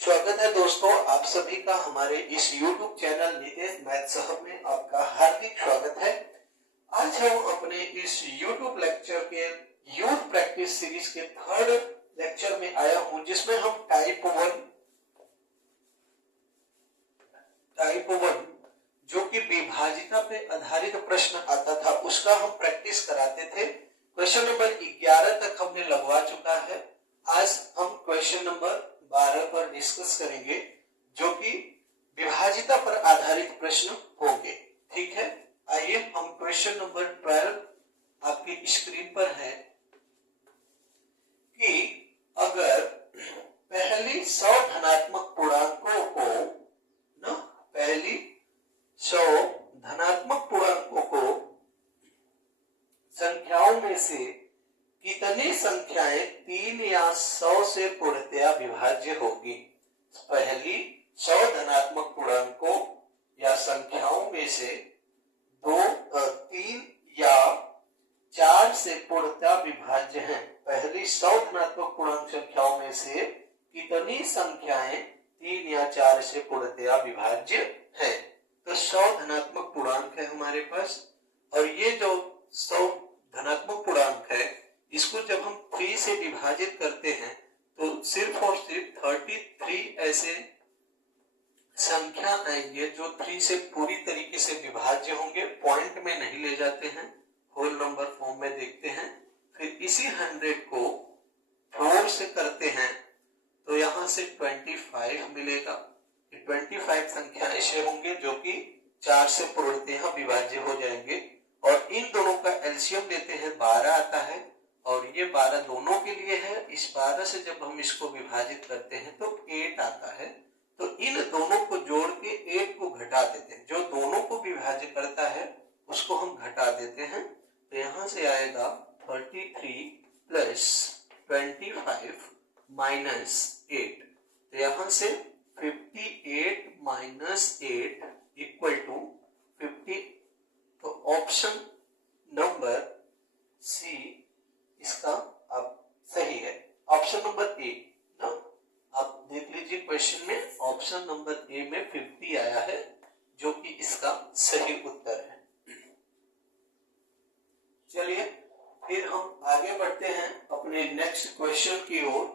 स्वागत है दोस्तों, आप सभी का हमारे इस YouTube चैनल नितेश मैथ साहब में आपका हार्दिक स्वागत है। आज हम अपने इस YouTube लेक्चर के यूथ प्रैक्टिस सीरीज के थर्ड लेक्चर में आया हूं, जिसमें हम टाइप वन जो कि विभाजिता पे आधारित प्रश्न आता था उसका हम प्रैक्टिस कराते थे। क्वेश्चन नंबर 11 तक हमने लगवा चुका है। आज हम क्वेश्चन नंबर 12 पर डिस्कस करेंगे, जो कि विभाजिता पर आधारित प्रश्न होंगे। ठीक है, आइए हम क्वेश्चन नंबर 12 आपकी स्क्रीन पर है कि अगर पहली 100 धनात्मक पूर्णांकों को संख्याओं में से कितनी संख्याएं 3 या 100 से पूर्णतया विभाज्य होगी। पहली 100 धनात्मक पूर्णांकों या संख्याओं में से 3 या 4 से पूर्णतया विभाज्य हैं। पहली 100 धनात्मक पूर्णांक संख्याओं में से कितनी संख्याएं 3 या 4 से पूर्णतया विभाज्य है। तो 100 धनात्मक पूर्णांक है हमारे पास, और ये जो 100 धनात्मक पूर्णांक है इसको जब हम 3 से विभाजित करते हैं तो सिर्फ और सिर्फ 33 ऐसे संख्या आएंगे जो 3 से पूरी तरीके से विभाज्य होंगे, पॉइंट में नहीं ले जाते हैं, होल नंबर फॉर्म में देखते हैं। फिर इसी 100 को 4 से करते हैं तो यहां से 25 मिलेगा। 25 संख्या ऐसे होंगे जो कि 4 से पूर्णतः विभाज्य हो जाएंगे, और इन दोनों का एलसीएम लेते हैं 12 आता है, और ये 12 दोनों के लिए है। इस 12 से जब हम इसको विभाजित करते हैं तो 8 आता है। तो इन दोनों को जोड़ के 8 को घटा देते हैं, जो दोनों को विभाजित करता है उसको हम घटा देते हैं। तो यहां से आएगा 33 प्लस 25 माइनस 8। तो यहां से 58 माइनस 8 इक्वल टू 50। तो ऑप्शन नंबर सी इसका अब सही है। ऑप्शन नंबर ए ना, आप देख लीजिए क्वेश्चन में ऑप्शन नंबर ए में 50 आया है, जो कि इसका सही उत्तर है। चलिए फिर हम आगे बढ़ते हैं अपने नेक्स्ट क्वेश्चन की ओर।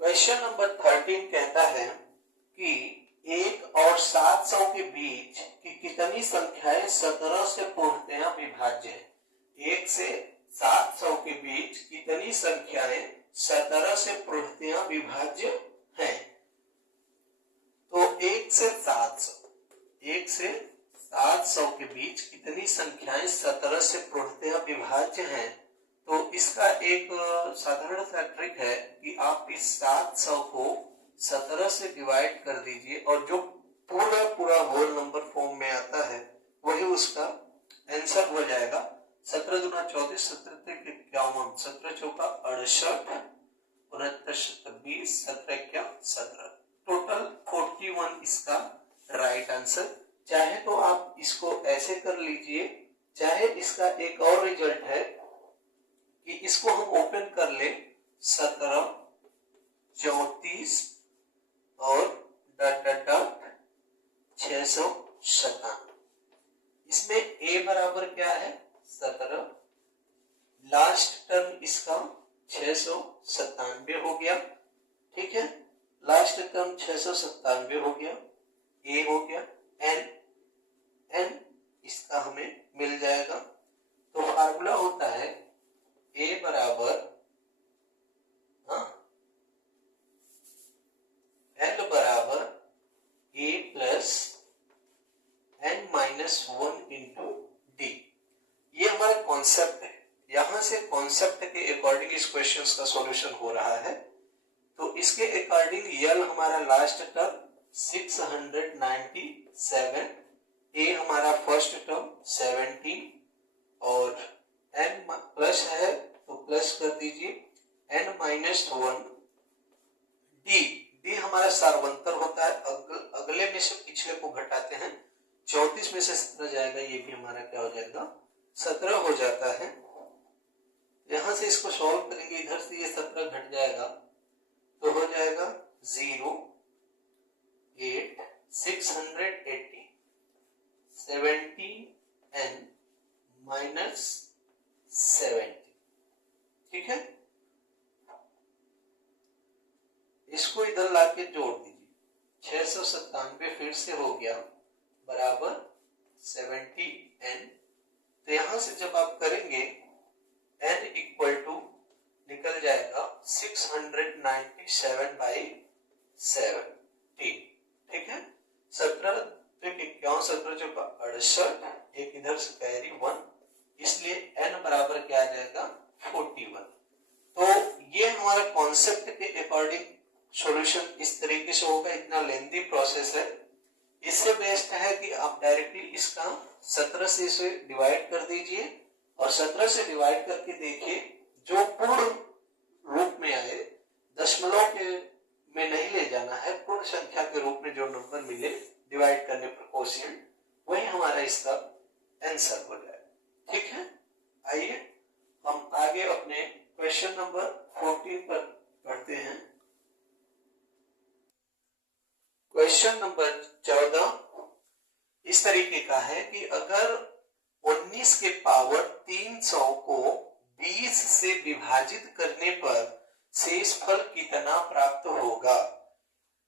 क्वेश्चन नंबर 13 कहता है कि 1 और 700 के बीच की कितनी संख्याएं 17 से पूर्णतया विभाज्य है। 1 से 700 के बीच कितनी संख्याएं 17 से पूर्णतया विभाज्य हैं। तो 1 से 700 के बीच कितनी संख्याएं 17 से पूर्णतया विभाज्य हैं। तो इसका एक साधारण सा ट्रिक है कि आप इस 700 को 17 से डिवाइड कर दीजिए, और जो पूरा होल नंबर फॉर्म में आता है वही उसका आंसर हो जाएगा। 17 दूना 34, 17 तिक 51, 17 चौका 68, 69 20, 17 क्या 17, टोटल 41 इसका राइट आंसर। चाहे तो आप इसको ऐसे कर लीजिए, चाहे इसका एक और रिजल्ट है कि इसको हम ओपन कर ले 17 34 और डॉट 657। इसमें a बराबर क्या है 17, लास्ट टर्म इसका 697 हो गया। ठीक है, लास्ट टर्म 697 हो गया, a हो गया, n इसका हमें मिल जाएगा। तो फार्मूला होता है a बराबर l बराबर a plus n minus 1 into D. ये हमारा कॉन्सेप्ट है। यहां से कॉन्सेप्ट के अकॉर्डिंग इस क्वेश्चन का सॉल्यूशन हो रहा है। तो इसके अकॉर्डिंग यल हमारा लास्ट टर्म 697, a हमारा फर्स्ट टर्म 17, और n प्लस है तो प्लस कर दीजिए, n माइनस 1 डी हमारा सार्वंतर होता है। अगले में से पिछले को घटाते हैं, 34 में से 17 जाएगा, ये भी हमारा क्या हो जाएगा 17 हो जाता है। यहां से इसको सॉल्व करेंगे, इधर से ये 17 घट जाएगा तो हो जाएगा 0 8 680 17n माइनस 70। ठीक है, इसको इधर लाके जोड़ दीजिए, 697 फिर से हो गया बराबर 70n। तो यहां से जब आप करेंगे n इक्वल टू निकल जाएगा 697/7। ठीक है, 17 51 17 चौका 68, एक इधर से कैरी 1, इसलिए n बराबर क्या आ जाएगा 41। तो ये हमारा कॉन्सेप्ट के अकॉर्डिंग सॉल्यूशन इस तरीके से होगा। इतना लेंथी प्रोसेस है, इससे बेस्ट है कि आप डायरेक्टली इसका 17 से इसे डिवाइड कर दीजिए और 17 से डिवाइड करके देखिए, जो पूर्ण रूप में आए, दशमलव के में नहीं ले जाना है, पूर्ण संख्या के रूप में जो नंबर मिले डिवाइड करने पर कोशिएंट, वही हमारा इसका आंसर हो जाए। ठीक है, आइए हम आगे अपने क्वेश्चन नंबर 14 पर बढ़ते हैं। क्वेश्चन नंबर 14 इस तरीके का है कि अगर 19 के पावर 300 को 20 से विभाजित करने पर शेषफल कितना प्राप्त होगा।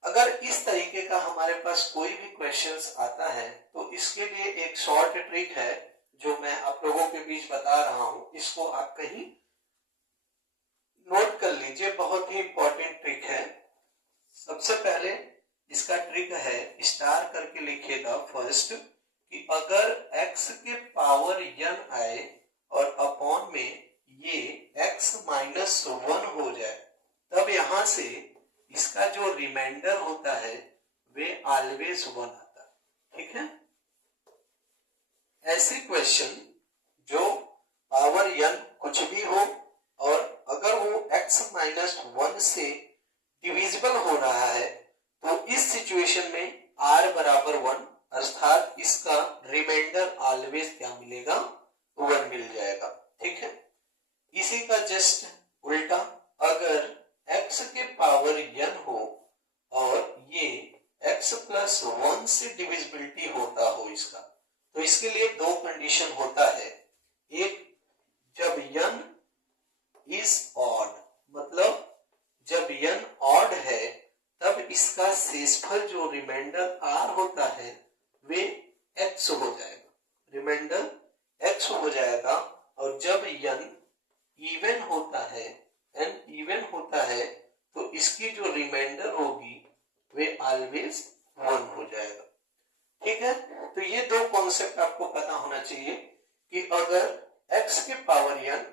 अगर इस तरीके का हमारे पास कोई भी क्वेश्चंस आता है तो इसके लिए एक शॉर्ट ट्रिक है जो मैं आप लोगों के बीच बता रहा हूं, इसको आप कहीं नोट कर लीजिए, बहुत ही इंपॉर्टेंट ट्रिक है। सबसे पहले इसका ट्रिक है, स्टार करके लिखिएगा फर्स्ट, कि अगर x के पावर n आए और अपॉन में ये x माइनस 1 हो जाए, तब यहां से इसका जो रिमाइंडर होता है वे ऑलवेज 1 आता है। ठीक है, ऐसे क्वेश्चन जो पावर n कुछ भी हो और अगर वो x माइनस 1 से डिविजिबल हो रहा है, तो इस सिचुएशन में r बराबर 1, अर्थात इसका रिमाइंडर ऑलवेज क्या मिलेगा 1 मिल जाएगा। ठीक है, इसी का जस्ट उल्टा, अगर x के पावर n हो और ये x प्लस 1 से डिविजिबिलिटी होता हो इसका, तो इसके लिए दो कंडीशन होता है। एक, जब n इज ऑड, मतलब जब n ऑड है तब इसका शेषफल जो रिमाइंडर r होता है वे x हो जाएगा, रिमाइंडर x हो जाएगा। और जब n इवन होता है, n इवन होता है, तो इसकी जो रिमाइंडर होगी वे ऑलवेज 1 हो जाएगा। ठीक है, तो ये दो कॉन्सेप्ट आपको पता होना चाहिए कि अगर x के पावर n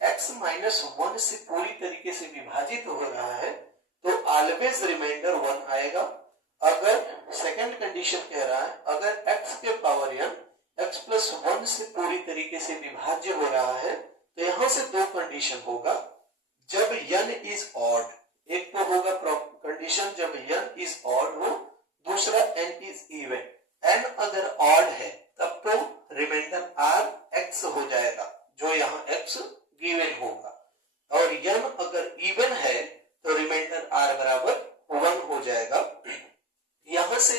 x माइनस 1 से पूरी तरीके से विभाजित हो रहा है तो ऑलवेज रिमाइंडर 1 आएगा। अगर सेकंड कंडीशन कह रहा है, अगर x के पावर n x प्लस 1 से पूरी तरीके से विभाज्य हो रहा है, तो यहां से दो कंडीशन होगा। जब n इज ऑड, एक तो होगा कंडीशन जब n इज ऑड हो, दूसरा n इज इवन। n अगर ऑड है तब तो रिमाइंडर r x हो जाएगा, जो यहाँ x गिवन होगा, और n अगर इवन है तो रिमाइंडर r बराबर 1 हो जाएगा। यहां से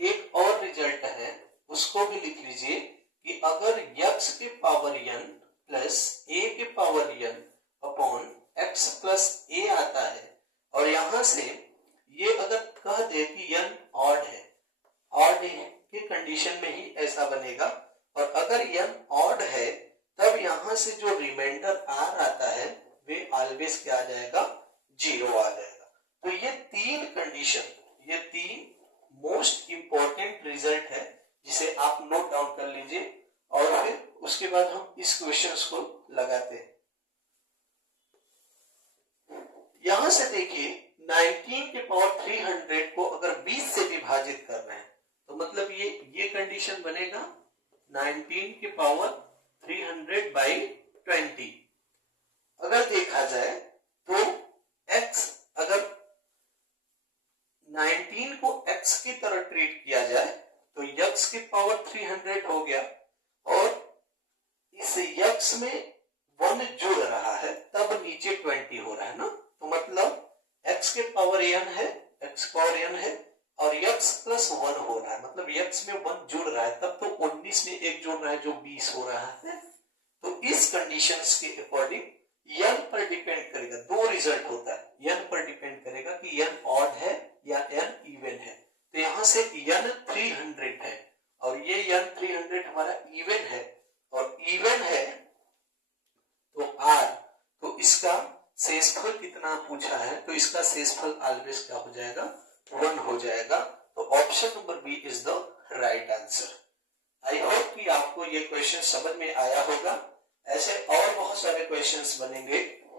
एक और रिजल्ट है, उसको भी लिख लीजिए कि अगर x के पावर n प्लस a के power n upon x plus a आता है, और यहां से ये अगर कह दे कि n ऑड है, ऑड के कंडीशन में ही ऐसा बनेगा, और अगर n ऑड है तब यहां से जो रिमाइंडर r आता है वे ऑलवेज क्या आ जाएगा 0 आ जाएगा। तो ये तीन कंडीशन, ये तीन मोस्ट इंपॉर्टेंट रिजल्ट है जिसे आप नोट डाउन कर लीजिए, और फिर उसके बाद हम इस क्वेश्चंस को लगाते हैं। यहां से देखिए 19 के पावर 300 को अगर 20 से विभाजित कर रहे हैं तो मतलब ये कंडीशन बनेगा 19 के पावर 300/20। अगर देखा जाए तो x, अगर 19 को x की तरह ट्रीट किया जाए तो x के पावर 300 हो गया, और इस x में 1 जुड़ रहा है तब नीचे 20 हो रहा है ना, तो मतलब x के पावर n है, x पावर n है और x प्लस 1 हो रहा है, मतलब x में 1 जुड़ रहा है, तब तो 19 में 1 जुड़ रहा है जो 20 हो रहा है। तो इस कंडीशंस के अकॉर्डिंग n पर डिपेंड करेगा, दो रिजल्ट होता है, n पर डिपेंड करेगा कि n ऑड है या n इवन है। तो यहां से n 300 है और ये n 300 हमारा इवन है और इवन है तो r, तो इसका शेषफल कितना पूछा है, तो इसका शेषफल ऑलवेज क्या हो जाएगा, 1 हो जाएगा। तो option number B is the right answer. I hope कि आपको ये क्वेश्चन समझ में आया होगा। ऐसे और बहुत सारे क्वेश्चंस बनेंगे।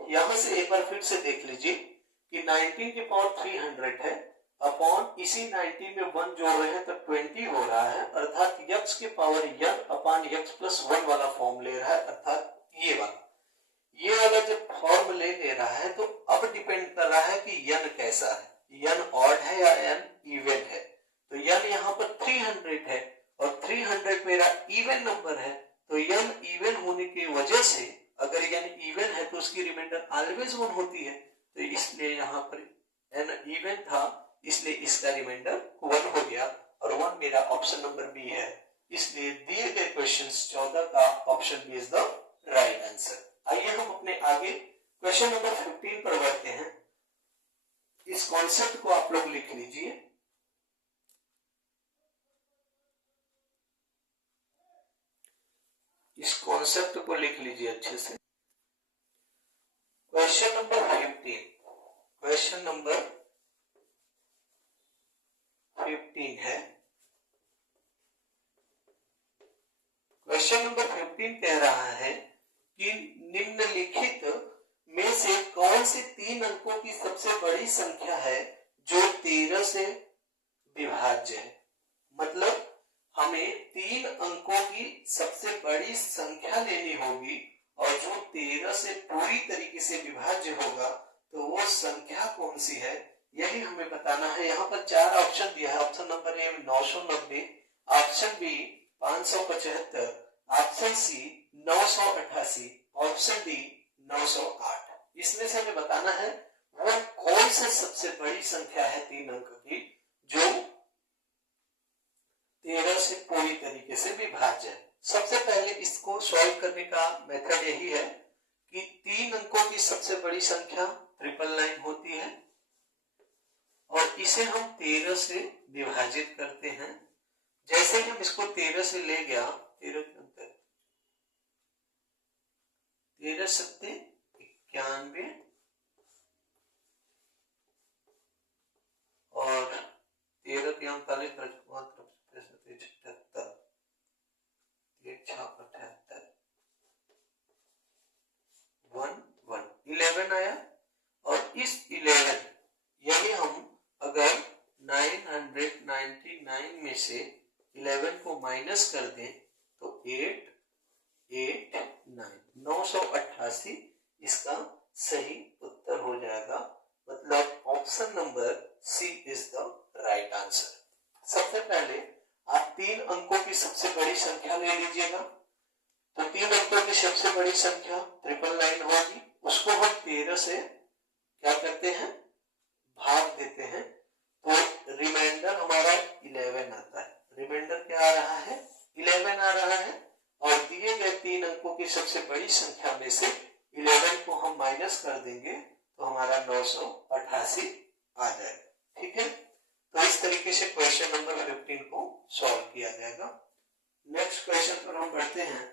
यहां से एक बार फिर से देख लीजिए कि 19 की पावर 300 है अपॉन इसी 19 में 1 जोड़ रहे हैं तो 20 हो रहा है, अर्थात x के power n upon x plus 1 वाला फॉर्म ले रहा है, अर्थात ये वाला जब फॉर्म ले रहा है तो अब डिपेंड कर रहा है कि n कैसा है, n ऑड है या n इवन है। तो n यहाँ पर 300 है और 300 मेरा इवन नंबर है, तो n इवन होने की वजह से अगर n इवन है तो उसकी रिमाइंडर ऑलवेज 1 होती है, तो इसलिए यहाँ पर n इवन था इसलिए इसका रिमाइंडर 1 हो गया और 1 मेरा ऑप्शन नंबर बी है। इसलिए दिए गए क्वेश्चंस 14 का option B is the right answer. आइए हम अपने आगे क्वेश्चन नंबर 15 पर बढ़ते हैं। इस कॉन्सेप्ट को आप लोग लिख लीजिए। इस कॉन्सेप्ट को लिख लीजिए अच्छे से। क्वेश्चन नंबर 15, क्वेश्चन नंबर 15 है। क्वेश्चन नंबर 15 कह रहा है कि निम्नलिखित में से कौन सी 3 अंकों की सबसे बड़ी संख्या है जो 13 से विभाज्य है। मतलब हमें 3 अंकों की सबसे बड़ी संख्या लेनी होगी और जो 13 से पूरी तरीके से विभाज्य होगा तो वो संख्या कौन सी है, यही हमें बताना है। यहाँ पर 4 ऑप्शन दिया है। Option number A 990, option B 575, option C 988, option D 908। इसमें से हमें बताना है वो कौन सी सबसे बड़ी संख्या है 3 अंक की जो 13 से पूरी तरीके से विभाज्य है। सबसे पहले इसको सॉल्व करने का मेथड यही है कि 3 अंकों की सबसे बड़ी संख्या 999 होती है और इसे हम 13 से विभाजित करते हैं। जैसे हम इसको 13 से ले गया, 13 सत्ते 91 और 13 के 39 11 आया और इस 11 यही हम अगर 999 में से 11 को माइनस कर दें तो 988 इसका सही उत्तर हो जाएगा। मतलब option number C is the right answer. सबसे पहले आप 3 अंकों की सबसे बड़ी संख्या ले लीजिएगा। तो 3 अंकों की सबसे बड़ी संख्या 999 होगी, उसको हम 13 से क्या करते हैं, भाग देते हैं, तो रिमाइंडर हमारा 11 आता है। रिमाइंडर क्या आ रहा है, 11 आ रहा है और दिए गए 3 अंकों की सबसे बड़ी संख्या में से 11 को हम माइनस कर देंगे तो हमारा 988 आ जाएगा। ठीक है, तो इस तरीके से क्वेश्चन नंबर 15 को सॉल्व किया जाएगा। नेक्स्ट क्वेश्चन पर हम बढ़ते हैं।